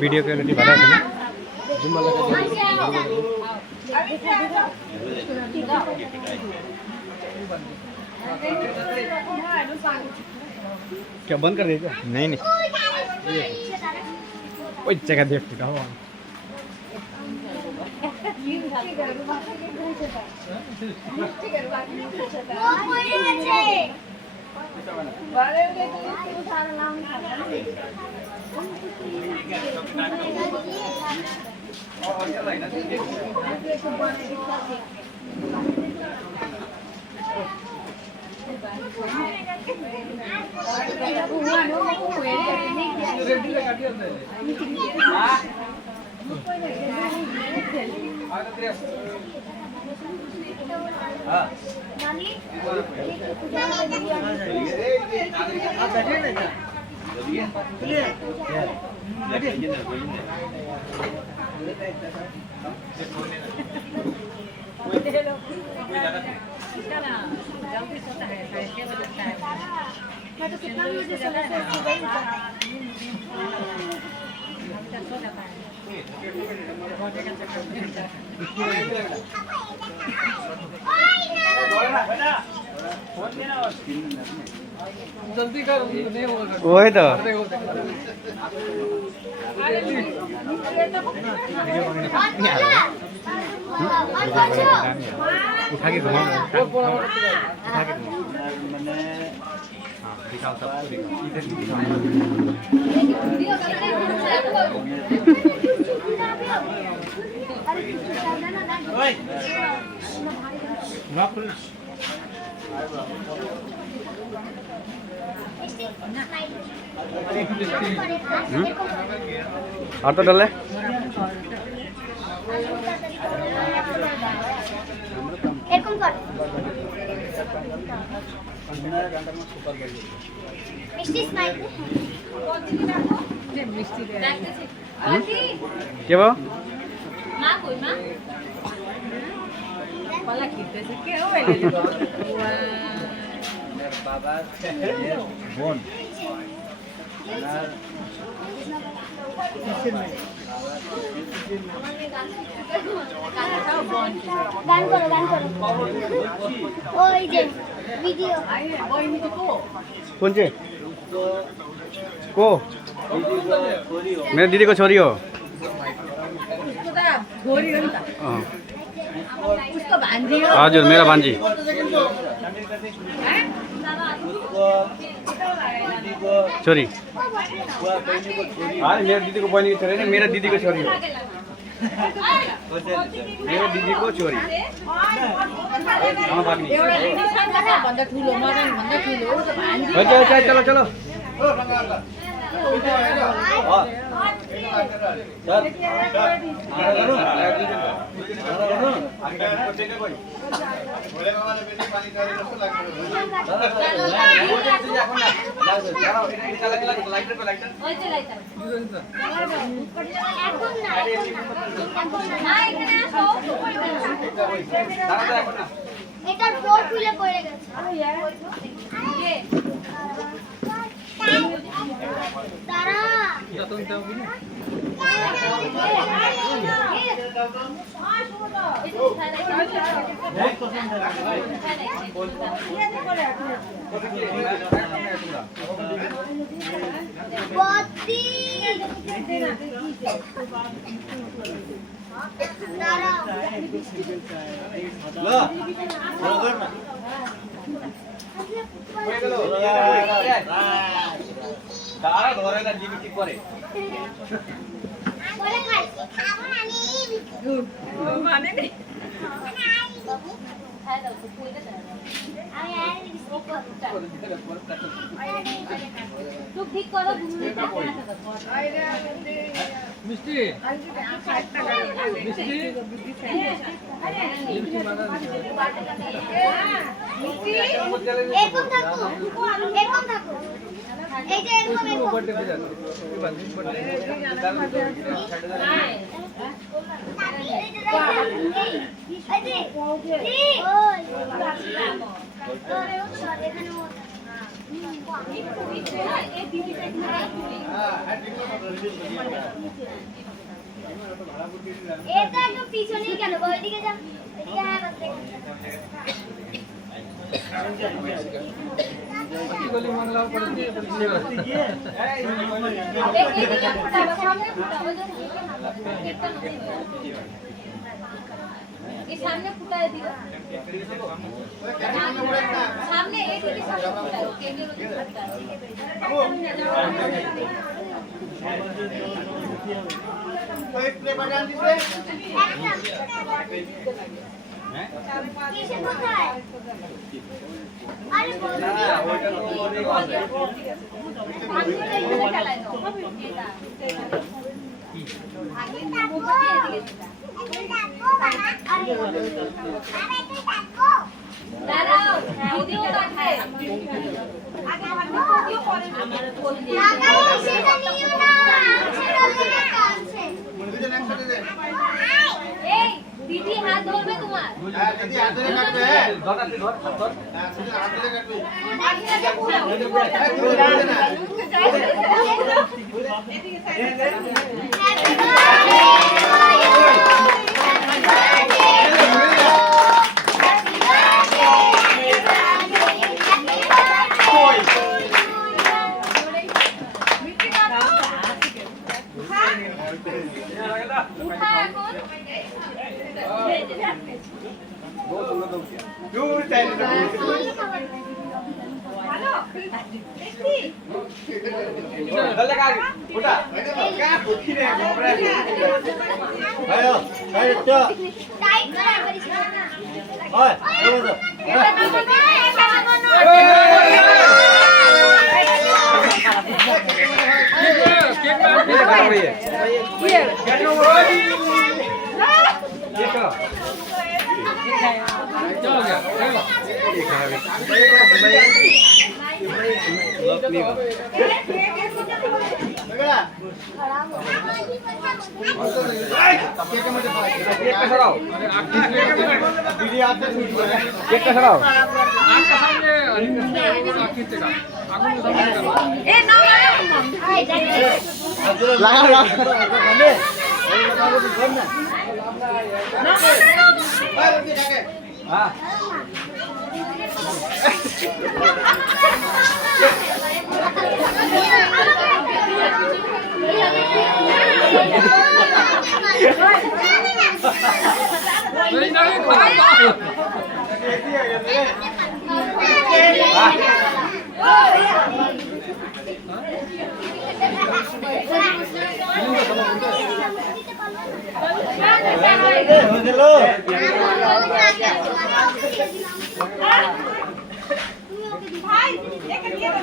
video quality ভালো আছে না क्या बंद कर देगा नहीं नहीं ওই জায়গা দিয়ে ফুটা হওয়া मैं तो कितना मुझे समय से सुबह जल्दी कर नहीं होगा वही तो उठा के घुमाओ उठा के मैंने दिखाओ सबको दिखाओ इधर दिखाओ ओए ना पुलिस और तो डाले এরকম কর মিষ্টি স্মাইল मिस्टी दे क्या वो মা কই মা वाला कितने से क्या हो ले बाबा बोन গান করো ওই যে ভিডিও कौन से को मेरे दीदी को छोरी हो छोरी रहता हाँ उसको भांजी हो हजुर मेरा भान्जी छोरी अरे मेरा दीदी को बहनी की छोरी नहीं मेरा दीदी को छोरी हो मेरा दीदी को छोरी भन्दा ठुलो मदन भन्दा ठुलो भान्जी अच्छा चलो चलो এটার ফোর খুলে পড়ে গেছে তারা বত্তি তারা তারা ধরে না জিবি ঠিক করে বলে খাই খাবো না আমি মানে নেই আমি আর তুই ঠিক করো মিষ্টি মিষ্টি এরকম থাকো এরকম থাকো এই যে এরকম এটা একদম পিছনেই কেন ওইদিকে যা এদিকে হ্যাঁ বাস গলি মানলাও করেছি सामने फुटा है दिया सामने एक ही सामने फुटा है केबल फुटा है एक प्ले बजान दीजिए किसे फुटा है अरे না ওইটা তো ওরে আছে आगे ताको आगे ताको बाबा अरे तुम ताको दादाओ वीडियो काटते आगे भागो वीडियो करे दादा সেটা নিও না সেটা লেগে কাছে দুজন একসাথে দে এই दीदी हाथ धोবে তোমার হ্যাঁ দিদি হাত ধরে কাটবে ধর হ্যাঁ দুজন হাত ধরে কাটবে दूर चाहिए हेलो टेस्टी चल लगा उठा क्या भूखी रे घबरा आयो भाई तो टाइट करा करिस ना ओए चलो तो এটা নামানো এটা নামানো केक बना रही है ये चलो गया चलो लगा केक के मुझे केक का सराओ दीदी हाथ से छूट गया केक का सराओ आग का सामने खींचे का आगुन के सामने करो ए ना आई लगा लगा हाँ नहीं नहीं खराब चलो भाई एक दिए तो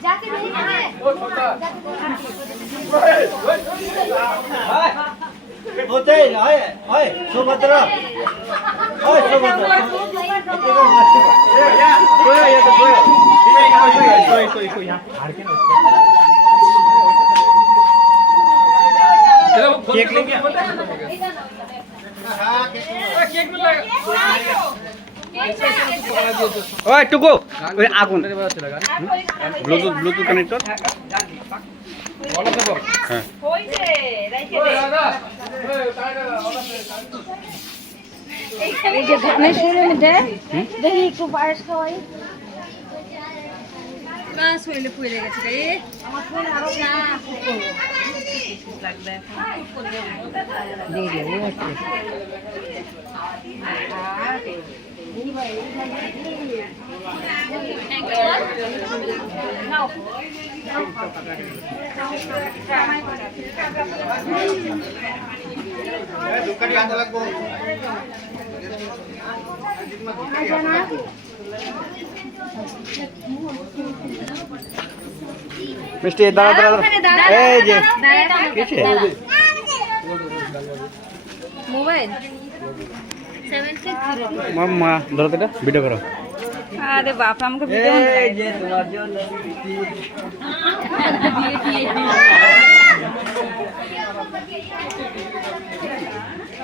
जाके नहीं होते आए आए सुभद्रा आए सुभद्रा कोई ये तो कोई यहाँ हार के चलो केक लेंगे केक में लगा ওই টুকু ওই আগুন ब्लूटूथ कनेक्टर बोलो तो হ্যাঁ হইছে রাইতে দে এই যে ধানের শরীরের মধ্যে দেখি একটু পায়েস খাওয়াই না শরীরে পুড়ে গেছে রে আমার ফোন আরো না লাগবে দোকানে আনতে লাগবো মিষ্টি দাঁড়া দাঁড়া এই যে কিছে মোবাইল মাম্মা ধরো তো এটা ভিডিও করো আরে বাপ আমাকে ভিডিও এই যে তোমার জন্য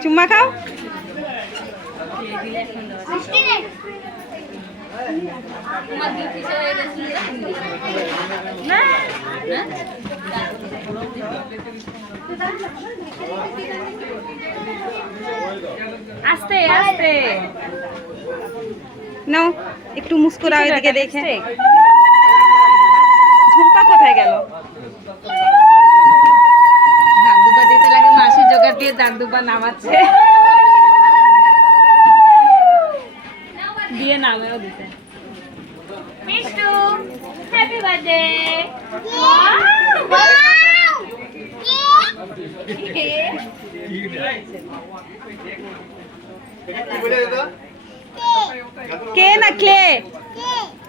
চুম্মা খাও মিষ্টি নেই না আস্তে আস্তে নাও একটু মুস্কুরাও এদিকে দেখে ঝুম্পা কোথায় গেল দাদুবা দিতে লাগে মাসি জোগাড় দিয়ে দাদুবা নামাচ্ছে দিয়ে নামেও দিতে মিষ্টু হ্যাপি বার্থডে কে না ক্লে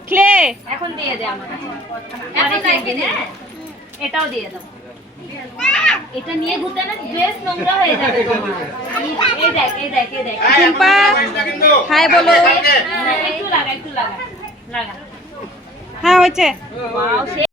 ক্লে এখন দিয়ে দে আমার এখন দিয়ে দে এটাও দিয়ে দাও এটা নিয়ে ঘুরতে না ড্রেস নোংরা হয়ে যাবে তোমার এই দেখ এই দেখ এই দেখ চম্পা হাই বলো একটু লাগা লাগা হ্যাঁ হয়েছে ওয়াও